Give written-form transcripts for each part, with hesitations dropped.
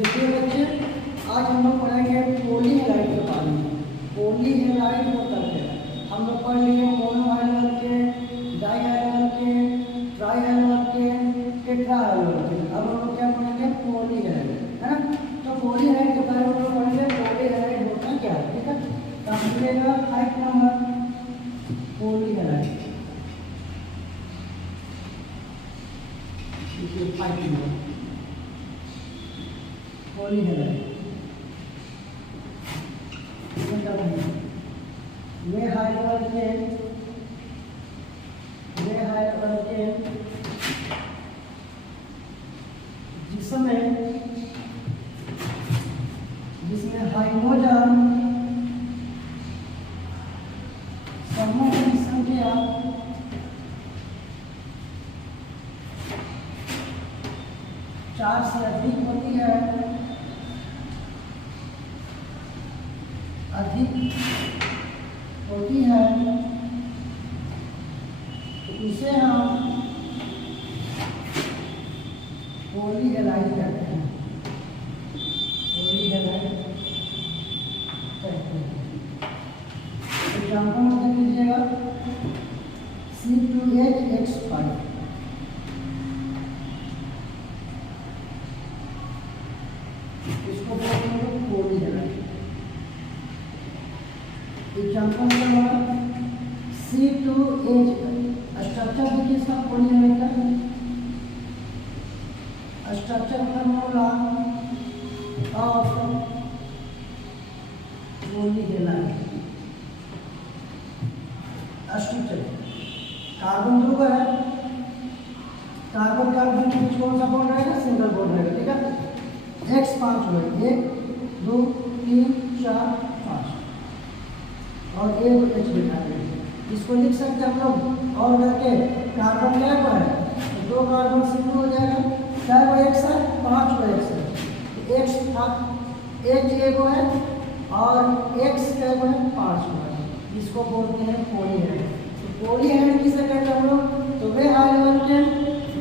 देखिए बच्चे, आज हम लोग पढ़ेंगे पोली हैलाइड के बारे में। पोली हैलाइड वो करते हैं हम लोग पढ़ लिए मोनो हैलाइड के, डाई हैलाइड के, ट्राई हैलाइड के, टेट्रा हैलाइड के। अब हम लोग क्या पढ़ेंगे? पोली हैलाइड, है ना। तो पोली हैलाइड के बारे में हम लोग पढ़ेंगे पोली हैलाइड होता क्या है, ठीक है। तो हम मिलेगा 5 नंबर पोली हैलाइड, 5 नंबर पोली हैलाइड। ये हाई लेवल के जिसमें हाइड्रोजन समूह की संख्या 4 से अधिक होती है, तो इसे हम पोली हैलाइड कहते हैं। पोली हैलाइड कहते हैं। एग्जाम्पल में देख लीजिएगा C2H5, इसको बोलते हैं पोली हैलाइड। एग्जाम्पल में हमारा C2H, स्ट्रक्चर देखिए इसका पोली हैलाइड का structure formula of poly halide. Structure carbon group है, कार्बन कार्बन कौन सा बॉन्ड रहेगा? सिंगल बॉन्ड रहेगा, ठीक है। X 5 है, 1 2 3 4 5 और एक H बिठा देंगे। इसको लिख सकते हैं हम लोग और करके कार्बन क्या है? 2 कार्बन सिंगल हो जाएगा, 4 X है, 5 X है। X था H एगो है और X का है 5 है। इसको बोलते हैं पोली हैलाइड। तो पोली हैलाइड किसे कहते हैं हम लोग? तो वे हाइड्रोजन के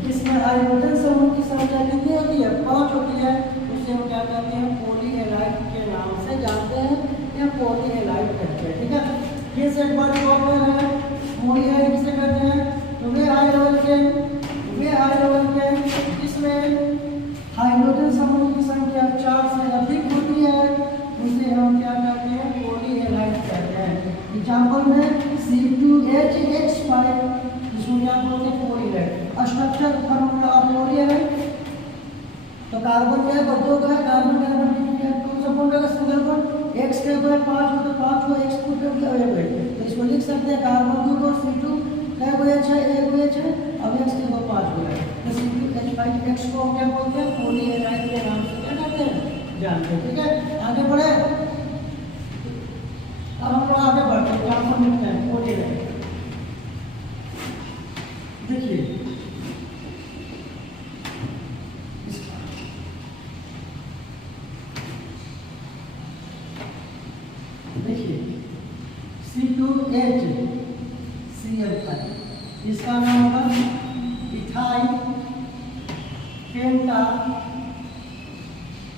जिसमें हाइड्रोजन समूह की संख्या कितनी होती है? 5 होती है। उसे हम क्या कहते हैं? पोली हैलाइड के नाम से जानते हैं या पोली हैलाइड कहते हैं, ठीक है। फिर से एक बार और है पोली हैलाइड किसे कहते हैं? तो वे हाइड्रोजन के जिसमें हाइड्रोजन समूह की संख्या 4 से अधिक होती है, उसे हम क्या कहते हैं? पोली हैलाइड कहते हैं। एग्जाम्पल में C2H5, इसमें क्या बोलते हैं? Poly halide. Structure formula of poly halide, तो कार्बन क्या है? 2 का है, कार्बन कौन सा बॉन्ड रहेगा? Single bond. X के ऊपर 5 हो तो 5 को X पुट कर दिया है, तो इसको लिख सकते हैं कार्बन ग्रुप और C2 क्या हो H है? 1 H है, अब X के ऊपर 5 हो है, तो C2H5 X को क्या बोलते हैं? पोली हैलाइड के नाम से क्या कहते हैं? जानते हैं, ठीक है। आगे बढ़े, अब हम लोग आगे बढ़ते हैं, एग्जाम्पल लिखते हैं पोली हैलाइड। देखिए C2H Cl5, इसका नाम होगा इथाइल पेंटा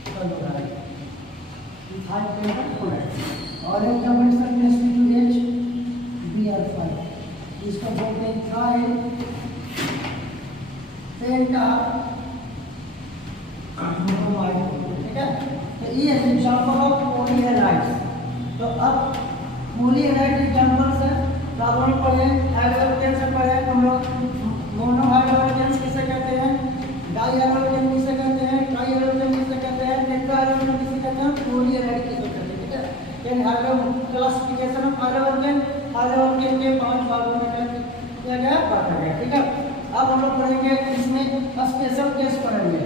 क्लोराइड, इथाइल पेंटा क्लोराइड। और एक कम्बिनेशन में C2H Br5, इसको बोलते हैं इथाइल पेंटा ब्रोमाइड, ठीक है। तो ये एग्जांपल ऑफ पोली हैलाइड। तो अब पोली हैलाइड एग्जांपल्स है, तो अब हम पढ़े हाइड्रोजन से पढ़े हम लोग मोनो हाइड्रोजन किसे कहते हैं, डाई हाइड्रोजन किसे कहते हैं, ट्राई हाइड्रोजन किसे कहते हैं, टेट्रा हाइड्रोजन किसे कहते हैं, पोली हैलाइड किसे कहते हैं, ठीक है। इन हाइड्रोजन क्लासिफिकेशन ऑफ हाइड्रोजन के 5 भागों में किया गया, बांटा गया, ठीक है। अब हम लोग पढ़ेंगे इसमें स्पेशल केस पढ़ेंगे।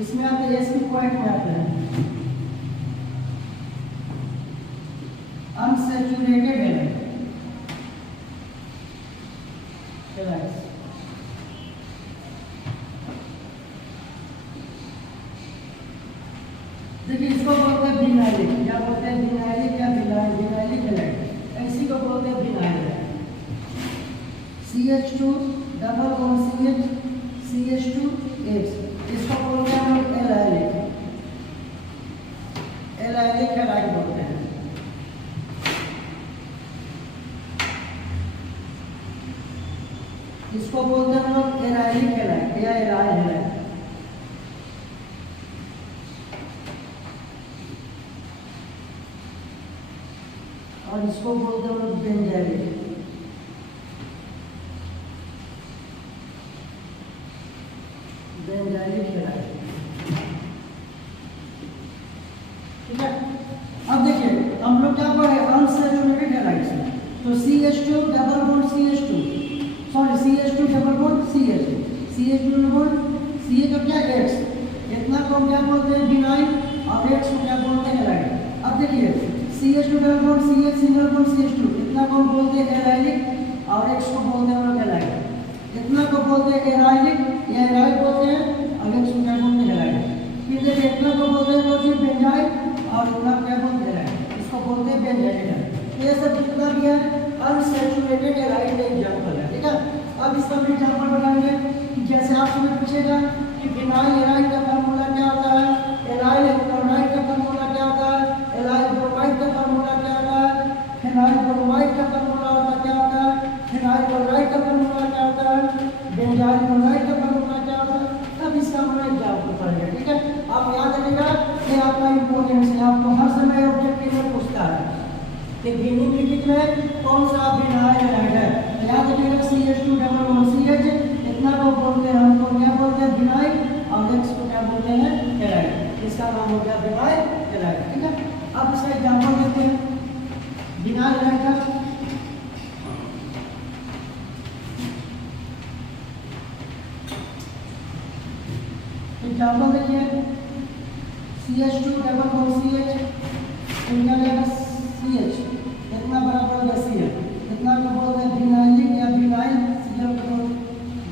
इसमें आते हैं एसिड पॉइंट में आते हैं अनसैचुरेटेड हैलाइड। देखिए इसको बोलते हैं विनाइलिक, क्या बोलते हैं? विनाइलिक या विनाइलिक हैलाइड, इसी को बोलते हैं vinyl. CH2 double bond CH x, इसको बोलते हैं हम लोग एलाइलिक, एलाइलिक हैलाइड बोलते हैं। इसको बोलते हैं हम लोग एलाइलिक हैलाइड या एलाइल हैलाइड। और इसको बोलते हैं हम लोग बेंजाइलिक, बेंजाइलिक हैलाइड। ठीक है, अब देखिए हम लोग क्या पढ़े अनसैचुरेटेड हैलाइड्स। तो CH2 double bond CH2, sorry CH2 double bond CH, CH2 double bond CH और क्या X, इतना को हम क्या बोलते हैं विनाइल और X को क्या बोलते हैं हैलाइड। अब देखिए CH2 double bond CH single bond CH2, इतना को हम बोलते हैं एलाइलिक और X को बोलते हैं हम लोग हैलाइड। इतना को बोलते हैं एलाइलिक या एलाइड बोलते हैं और X को क्या बोलते हैं हैलाइड। फिर देखिए इतना को बोलते हैं तो बेंजाइल और इतना क्या बोलते हैं हैलाइड, इसको बोलते हैं बेंजाइल। तो ये सब जितना भी है अनसैचुरेटेड हैलाइड का एग्जांपल है। ठीक है, अब इसका हम एग्जांपल बनाएंगे कि जैसे आपसे मैं पूछेगा कि विनाइल हैलाइड का फार्मूला क्या होता है, एलाइल क्लोराइड का फार्मूला क्या होता है, एलाइल ब्रोमाइड का फार्मूला क्या होता है, फिनाइल ब्रोमाइड का फार्मूला क्या होता है, फिनाइल क्लोराइड का फार्मूला क्या होता है, बेंजाइल क्लोराइड का फार्मूला क्या होता है, तब इसका हम एग्जांपल करेंगे। ठीक है, आप याद रखिएगा कि आपका इंपॉर्टेंस है, आपको हर समय ऑब्जेक्टिव में पूछता है कि निम्नलिखित में कौन सा विनाइल हैलाइड है। याद रखिएगा CH2 डबल बॉन्ड CH, इतना को बोलते हैं हमको क्या बोलते हैं विनाइल और X को क्या बोलते हैं हैलाइड। इसका नाम हो गया विनाइल हैलाइड। ठीक है, अब इसका एग्जांपल देखते हैं विनाइल हैलाइड का। एग्जांपल देखिए CH2 डबल बॉन्ड CH, इनका लेगा CH, इतना बराबर होगा CH, इतना को बोलते हैं विनाइलिक या vinyl single bond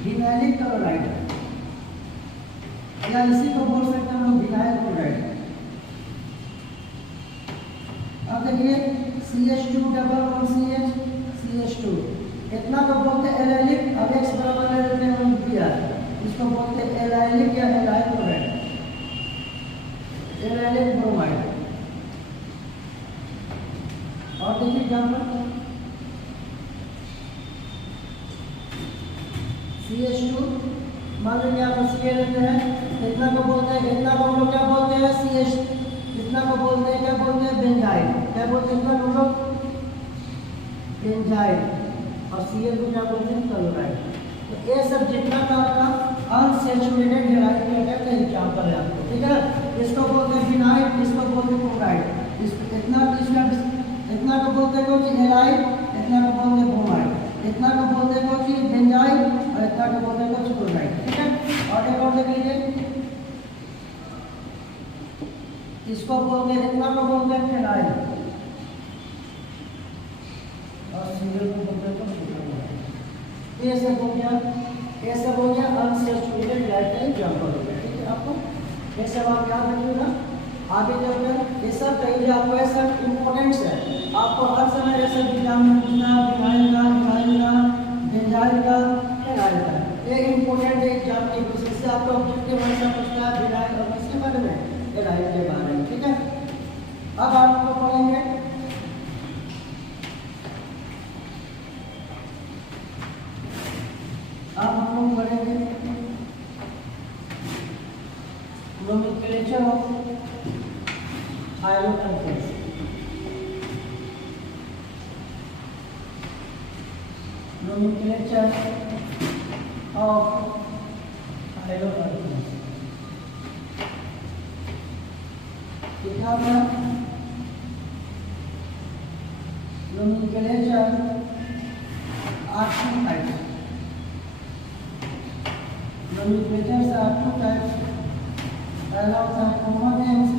vinylic chloride, या इसी को बोल सकते हैं हम लोग विनाइल क्लोराइड। अब देखिए CH2 double bond CH CH2, इतना को बोलते हैं एलाइलिक, अब X बराबर ले लेते हैं हम Br, इसको बोलते हैं एलाइलिक या एलाइल क्लोराइड, एलाइलिक ब्रोमाइड। और देखिए एग्जांपल CH2, मान लीजिए आप Ca लेते हैं, इतना को बोलते हैं, इतना को हम लोग क्या बोलते हैं CH, इतना को बोलते हैं क्या बोलते हैं बेंजाइल, क्या बोलते हैं इतना हम लोग बेंजाइल, और Cl को क्या बोलते हैं क्लोराइड। तो ये सब जितना का आपका अनसैचुरेटेड हैलाइड का एग्जांपल है आपको। ठीक है, इसको बोलते हैं विनाइल, इसको बोलते हैं क्लोराइड, इसको इतना को बोलते हैं कौन सी एलाइल, इतना को बोलते हैं ब्रोमाइड, इतना को बोलते हैं कौन सी बेंजाइल और इतना को बोलते हैं कौन सी क्लोराइड। ठीक है, और एक और देख लीजिए, इसको बोलते हैं, इतना को बोलते हैं फिनाइल और सिंगल को बोलते हैं क्लोराइड। ये सब हो गया, ये सब हो गया अनसैचुरेटेड हैलाइड का एग्जांपल हो गया। ठीक है, आपको ये सब आप याद रखिएगा, आगे चलकर ये सब कहीं भी आपको ऐसा इम्पोर्टेंट्स है, आपको हर समय ऐसे एग्जाम में पूछना विनाइल का, विनाइल का, बेंजाइल का, हैलाइड का, ये इम्पोर्टेंट एग्जाम की कोशिश से आपको ऑब्जेक्टिव ऐसा पूछता है विनाइल और किसके बारे में, हैलाइड के बारे में। ठीक है, अब आपको पढ़ेंगे अब हम लोग पढ़ेंगे nomenclature of hydrocarbons. Nomenclature of hydrocarbons लिखा हुआ नोमेनक्लेचर आठ टाइप्स, नोमेनक्लेचर से आठ टाइप्स। पहला होता है कॉमन नेम्स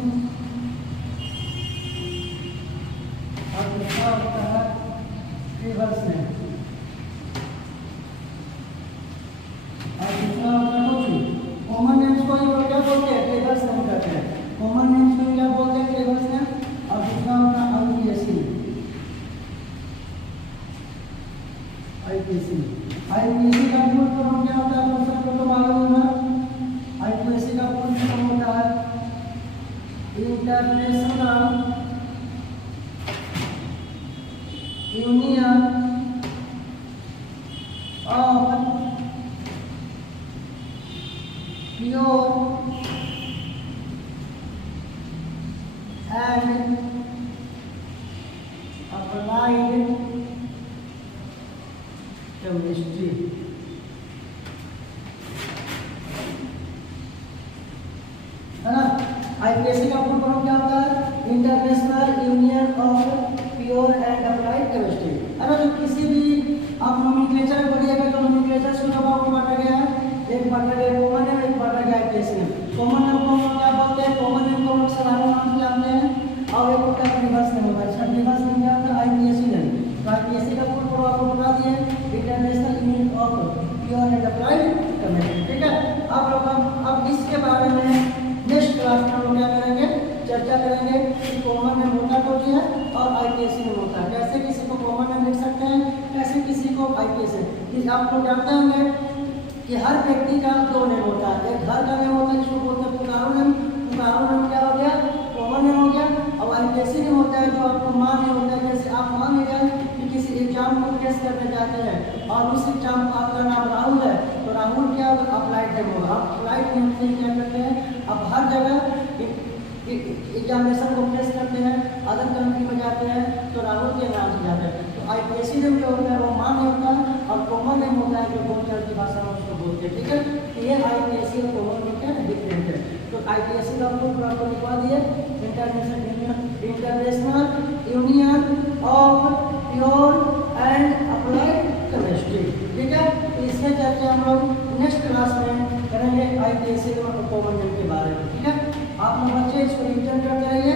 और दूसरा होता है रिवर्स नेम और दूसरा होता है कुछ कॉमन नेम्स को ये क्या बोलते हैं रिवर्स नेम कहते हैं, कॉमन नेम्स को क्या बोलते हैं रिवर्स नेम। और दूसरा होता है आईपीएसी का फुल फॉर्म क्या होता है, आपको सबको तो मालूम होगा प्योर एंड अप्लाइड केमिस्ट्री। है ना। आईपीएससी का फुल फॉर्म क्या होता है? International union of pure and applied chemistry. अरे जो किसी भी आप नोमेनक्लेचर पढ़िएगा तो नोमेनक्लेचर को दबाव को बांटा गया है, एक बांटा गया कॉमन नेम, एक बांटा गया आईपीएससी नेम। कॉमन नेम को हम क्या बोलते हैं? कॉमन नेम को हम साधारण नाम से जानते हैं, और एक होता है रिवर्स नेम होता है। इसका रिवर्स नेम क्या होता है? IPSC name. तो आईपीएससी का फुल फॉर्म आपको बता दिए, international union of pure and applied chemistry. ठीक है। आप लोग अब इसके बारे में नेक्स्ट क्लास में हम लोग क्या करेंगे? चर्चा करेंगे कि कॉमन नेम होता तो क्या है और आईपीएससी नेम होता है, कैसे किसी को कॉमन नेम लिख सकते हैं, कैसे किसी को आईपीएससी। आप लोग जानते होंगे कि हर व्यक्ति का दो नेम होता है, एक घर का नेम होता है जिसको बोलते हैं पुकारो नेम। पुकारो नेम क्या हो गया? कॉमन नेम हो गया। और आईपीएससी नेम होता है जो आपको मान नेम होता है। जैसे आप मान लीजिए कि किसी एग्जाम को फेस करने जाते हैं और उस एग्जाम में आपका नाम राहुल है, तो राहुल क्या अप्लाइड नेम होगा। आप अप्लाइड नेम से क्या करते हैं? आप हर जगह एग्जामिनेशन को फेस करते हैं, अदर कंट्री में जाते हैं तो राहुल के नाम से जाते हैं। तो आईपीएससी नेम जो होता है वो मान नेम होता है, और कॉमन नेम होता है जो बोलचाल की भाषा में उसको बोलते हैं। ठीक है। तो ये आईपीएससी और कॉमन नेम क्या डिफरेंट है। तो आईपीएससी का फुल आपको लिखवा दिए, international union of pure and applied chemistry. ठीक है। तो इसमें चर्चा हम लोग नेक्स्ट क्लास में करेंगे आईपीएससी और कॉमन नेम के बारे में। ठीक है। आप लोग बच्चे इसको रिविजन करते रहिए,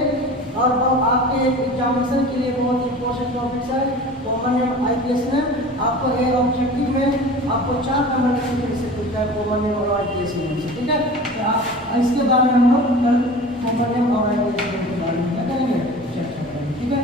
और आपके एग्जामिनेशन के लिए बहुत इंपॉर्टेंट टॉपिक्स है कॉमन नेम, आईपीएस नेम। आपको ए ऑब्जेक्टिव में आपको 4 नंबर से पूछता है कॉमन नेम और आईपीएस नेम से। ठीक है। तो आप इसके बारे में हम लोग कल कॉमन नेम और आईपीएस नेम के बारे में क्या करेंगे? चर्चा करेंगे। ठीक है।